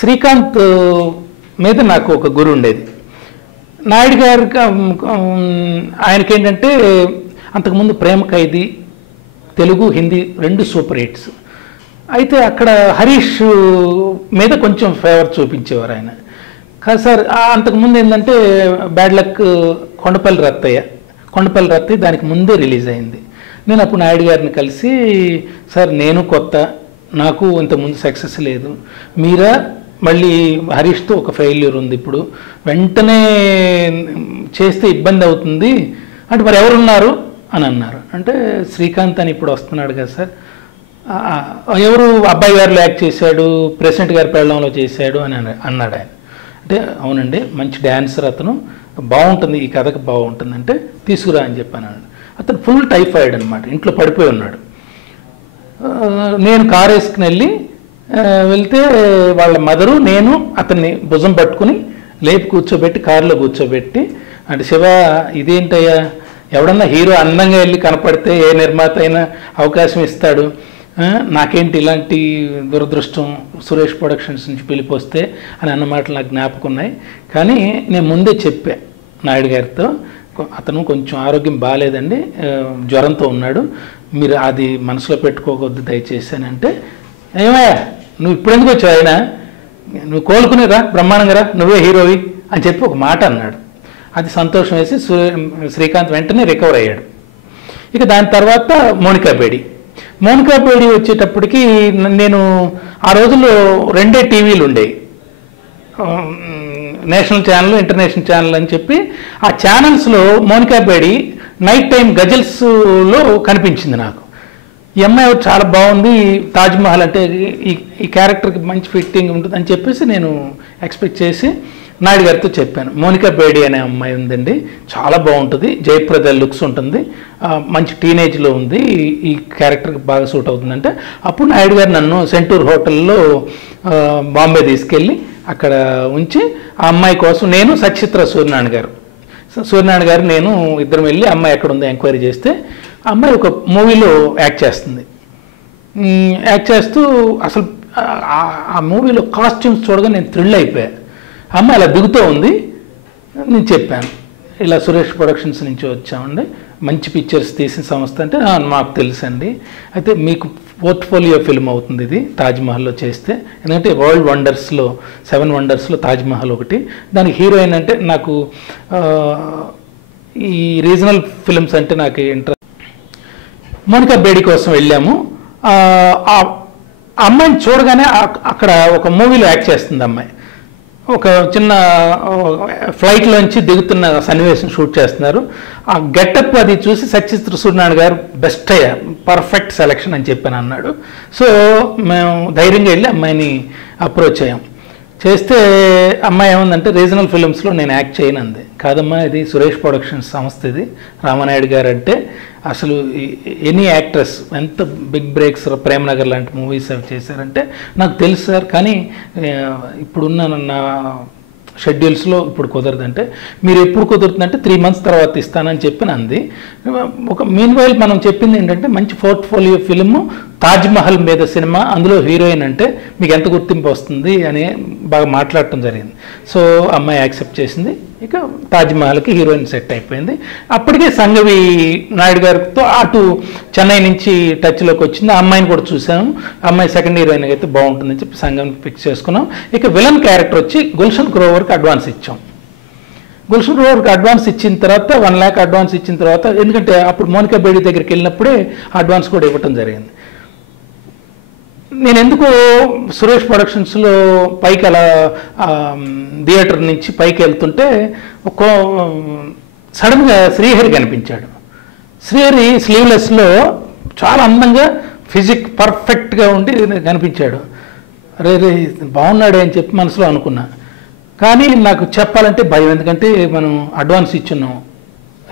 శ్రీకాంత్ మీద నాకు ఒక గురు ఉండేది. నాయుడు గారు ఆయనకేంటంటే అంతకుముందు ప్రేమ ఖైదీ, తెలుగు హిందీ 2 సూపర్ హిట్స్. అయితే అక్కడ హరీష్ మీద కొంచెం ఫేవర్ చూపించేవారు ఆయన. కాదు సార్, అంతకుముందు ఏంటంటే బ్యాడ్ లక్ కొండపల్లి రత్తయ్య దానికి ముందే రిలీజ్ అయింది. నేను అప్పుడు నాయుడు గారిని కలిసి, సార్ నేను కొత్త, నాకు ఇంతకుముందు సక్సెస్ లేదు, మీరా మళ్ళీ హరీష్తో ఒక ఫెయిల్యూర్ ఉంది, ఇప్పుడు వెంటనే చేస్తే ఇబ్బంది అవుతుంది అంటే మరి ఎవరున్నారు అని అన్నారు. అంటే శ్రీకాంత్ అని ఇప్పుడు వస్తున్నాడు కదా సార్, ఎవరు అబ్బాయి గారిలో యాక్ట్ చేశాడు, ప్రెసిడెంట్ గారి పెళ్ళంలో చేశాడు అని అన్నాడు ఆయన. అంటే అవునండి, మంచి డ్యాన్సర్, అతను బాగుంటుంది, ఈ కథకు బాగుంటుంది అంటే తీసుకురా అని చెప్పాను. అతను ఫుల్ టైఫాయిడ్ అనమాట, ఇంట్లో పడిపోయి ఉన్నాడు. నేను కారు వేసుకుని వెళ్తే వాళ్ళ మదరు నేను అతన్ని భుజం పట్టుకుని లేపి కూర్చోబెట్టి కారులో కూర్చోబెట్టి, అంటే శివ ఇదేంటయ్యా, ఎవడన్నా హీరో అందంగా వెళ్ళి కనపడితే ఏ నిర్మాత అయినా అవకాశం ఇస్తాడు, నాకేంటి ఇలాంటి దురదృష్టం, సురేష్ ప్రొడక్షన్స్ నుంచి పిలిపోస్తే అని అన్న మాటలు నాకు జ్ఞాపకం ఉన్నాయి. కానీ నేను ముందే చెప్పా నాయుడు గారితో, అతను కొంచెం ఆరోగ్యం బాగాలేదండి, జ్వరంతో ఉన్నాడు, మీరు అది మనసులో పెట్టుకోవద్దు దయచేసి అని. అంటే ఏమయ్యా నువ్వు ఇప్పుడు ఎందుకు వచ్చావు, అయినా నువ్వు కోలుకునేరా, బ్రహ్మాండంగా రా, నువ్వే హీరోవి అని చెప్పి ఒక మాట అన్నాడు. అది సంతోషం వేసి శ్రీకాంత్ వెంటనే రికవర్ అయ్యాడు. ఇక దాని తర్వాత మోనికా బేడి వచ్చేటప్పటికి నేను ఆ రోజుల్లో 2 టీవీలు ఉండేవి, నేషనల్ ఛానల్, ఇంటర్నేషనల్ ఛానల్ అని చెప్పి. ఆ ఛానల్స్లో మోనికా బేడి నైట్ టైం గజల్స్లో కనిపించింది నాకు. ఈ అమ్మాయి చాలా బాగుంది, తాజ్మహల్ అంటే ఈ క్యారెక్టర్కి మంచి ఫిట్టింగ్ ఉంటుంది అని చెప్పేసి నేను ఎక్స్పెక్ట్ చేసి నాయుడు గారితో చెప్పాను, మోనికా బేడి అనే అమ్మాయి ఉందండి, చాలా బాగుంటుంది, జయప్రద లుక్స్ ఉంటుంది, మంచి టీనేజ్లో ఉంది, ఈ క్యారెక్టర్కి బాగా సూట్ అవుతుందంటే అప్పుడు నాయుడు గారు నన్ను సెంటూర్ హోటల్లో బాంబే తీసుకెళ్ళి అక్కడ ఉంచి ఆ అమ్మాయి కోసం నేను సచిత్ర సూర్యనారాయణ గారు నేను ఇద్దరం వెళ్ళి అమ్మాయి ఎక్కడ ఉందో ఎంక్వైరీ చేస్తే అమ్మాయి ఒక మూవీలో యాక్ట్ చేస్తుంది. యాక్ట్ చేస్తూ అసలు ఆ మూవీలో కాస్ట్యూమ్స్ చూడగా నేను థ్రిల్ అయిపోయా. అమ్మాయి అలా దిగుతూ ఉంది. నేను చెప్పాను, ఇలా సురేష్ ప్రొడక్షన్స్ నుంచి వచ్చామండి, మంచి పిక్చర్స్ తీసిన సంస్థ అంటే మాకు తెలుసండి, అయితే మీకు పోర్ట్ఫోలియో ఫిల్మ్ అవుతుంది ఇది తాజ్మహల్లో చేస్తే, ఎందుకంటే వరల్డ్ వండర్స్లో 7 వండర్స్లో తాజ్మహల్ ఒకటి, దానికి హీరోయిన్ అంటే నాకు ఈ రీజనల్ ఫిల్మ్స్ అంటే నాకు ఇంట్రెస్ట్. మోనికా బేడి కోసం వెళ్ళాము. ఆ అమ్మాయిని చూడగానే అక్కడ ఒక మూవీలో యాక్ట్ చేస్తుంది అమ్మాయి, ఒక చిన్న ఫ్లైట్లోంచి దిగుతున్న సన్నివేశం షూట్ చేస్తున్నారు. ఆ గెటప్ అది చూసి సచిత్ర సూర్యనారాయణ గారు బెస్ట్ అయ్యా, పర్ఫెక్ట్ సెలెక్షన్ అని చెప్పాను అన్నాడు. సో మేము ధైర్యంగా వెళ్ళి అమ్మాయిని అప్రోచ్ అయ్యాం. చేస్తే అమ్మాయి ఏముందంటే రీజనల్ ఫిలిమ్స్లో నేను యాక్ట్ చేయను అంది. కాదమ్మా, ఇది సురేష్ ప్రొడక్షన్స్ సంస్థ, ఇది రామానాయుడు గారు అంటే అసలు ఎనీ యాక్ట్రెస్ ఎంత బిగ్ బ్రేక్స్, ప్రేమనగర్ లాంటి మూవీస్ అవి చేశారంటే నాకు తెలుసు సార్, కానీ ఇప్పుడున్న నా షెడ్యూల్స్లో ఇప్పుడు కుదరదంటే, మీరు ఎప్పుడు కుదురుతుందంటే 3 months తర్వాత ఇస్తానని చెప్పి అంది. ఒక మీన్వైల్ మనం చెప్పింది ఏంటంటే మంచి పోర్ట్ఫోలియో ఫిల్మ్, తాజ్మహల్ మీద సినిమా, అందులో హీరోయిన్ అంటే మీకు ఎంత గుర్తింపు వస్తుంది అని బాగా మాట్లాడటం జరిగింది. సో అమ్మాయి యాక్సెప్ట్ చేసింది. ఇక తాజ్మహల్కి హీరోయిన్ సెట్ అయిపోయింది. అప్పటికే సంఘవి నాయుడు గారితో అటు చెన్నై నుంచి టచ్లోకి వచ్చింది. ఆ అమ్మాయిని కూడా చూసాము. అమ్మాయి సెకండ్ హీరోయిన్ అయితే బాగుంటుందని చెప్పి సంఘం ఫిక్స్ చేసుకున్నాం. ఇక విలన్ క్యారెక్టర్ వచ్చి గుల్షన్ గ్రోవర్కి అడ్వాన్స్ ఇచ్చాం. గుల్షన్ గ్రోవర్కి అడ్వాన్స్ ఇచ్చిన తర్వాత 1 lakh అడ్వాన్స్ ఇచ్చిన తర్వాత, ఎందుకంటే అప్పుడు మోనికా బేడి దగ్గరికి వెళ్ళినప్పుడే అడ్వాన్స్ కూడా ఇవ్వటం జరిగింది. నేను ఎందుకు సురేష్ ప్రొడక్షన్స్లో పైకి అలా థియేటర్ నుంచి పైకి వెళ్తుంటే సడన్గా శ్రీహరి కనిపించాడు. శ్రీహరి స్లీవ్లెస్లో చాలా అందంగా ఫిజిక్ పర్ఫెక్ట్గా ఉండి కనిపించాడు. రే బాగున్నాడే అని చెప్పి మనసులో అనుకున్నా. కానీ నాకు చెప్పాలంటే భయం, ఎందుకంటే మనం అడ్వాన్స్ ఇచ్చున్నాం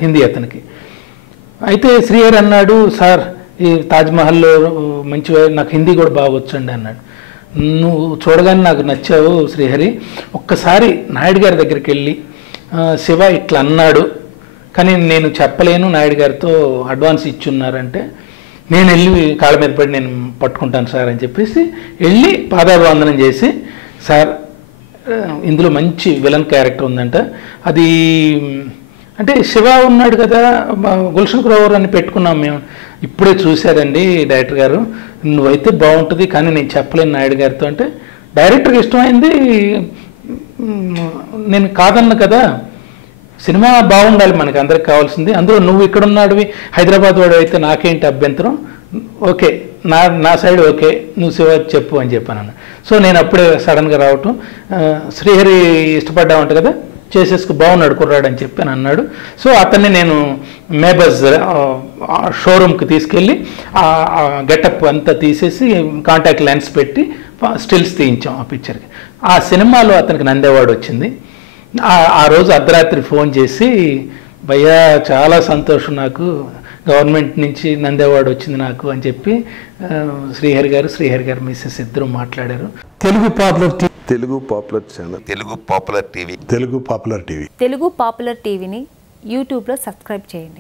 హిందీ అతనికి. అయితే శ్రీహరి అన్నాడు, సార్ ఈ తాజ్మహల్లో మంచి, నాకు హిందీ కూడా బాగా వచ్చండి అన్నాడు. నువ్వు చూడగానే నాకు నచ్చావు శ్రీహరి, ఒక్కసారి నాయుడు గారి దగ్గరికి వెళ్ళి శివ ఇట్లా అన్నాడు కానీ నేను చెప్పలేను, నాయుడు గారితో అడ్వాన్స్ ఇచ్చున్నారంటే, నేను వెళ్ళి కాళ్ళ మీద పడి నేను పట్టుకుంటాను సార్ అని చెప్పేసి వెళ్ళి పాదాభివందనం చేసి సార్ ఇందులో మంచి విలన్ క్యారెక్టర్ ఉందంట, అది అంటే శివ ఉన్నాడు కదా, గుల్షన్ గ్రోవర్ అని పెట్టుకున్నాం మేము. ఇప్పుడే చూశారండి డైరెక్టర్ గారు, నువ్వైతే బాగుంటుంది కానీ నేను చెప్పలేను నాయుడు గారితో అంటే, డైరెక్టర్కి ఇష్టమైంది నేను కాదన్న కదా, సినిమా బాగుండాలి మనకి అందరికి కావాల్సింది, అందులో నువ్వు ఇక్కడ ఉన్నాడువి హైదరాబాద్ వాడు అయితే నాకేంటి అభ్యంతరం, ఓకే నా సైడ్ ఓకే, నువ్వు శివ చెప్పు అని చెప్పాను. సో నేను అప్పుడే సడన్గా రావటం, శ్రీహరి ఇష్టపడ్డామంట కదా, చేసేసుకు బాగున్నాడు కుర్రాడు అని చెప్పి అన్నాడు. సో అతన్ని నేను మేబజ్ షోరూమ్కి తీసుకెళ్ళి గెటప్ అంతా తీసేసి కాంటాక్ట్ లెన్స్ పెట్టి స్టిల్స్ తీయించాం ఆ పిక్చర్కి. ఆ సినిమాలో అతనికి నంది అవార్డు వచ్చింది. ఆ రోజు అర్ధరాత్రి ఫోన్ చేసి, భయ్యా చాలా సంతోషం, నాకు గవర్నమెంట్ నుంచి నంది అవార్డు వచ్చింది నాకు అని చెప్పి శ్రీహరి గారు మిస్సెస్ ఇద్దరు మాట్లాడారు. Telugu popular channel, Telugu popular TV, Telugu popular టీవీని యూట్యూబ్లో సబ్స్క్రైబ్ చేయండి.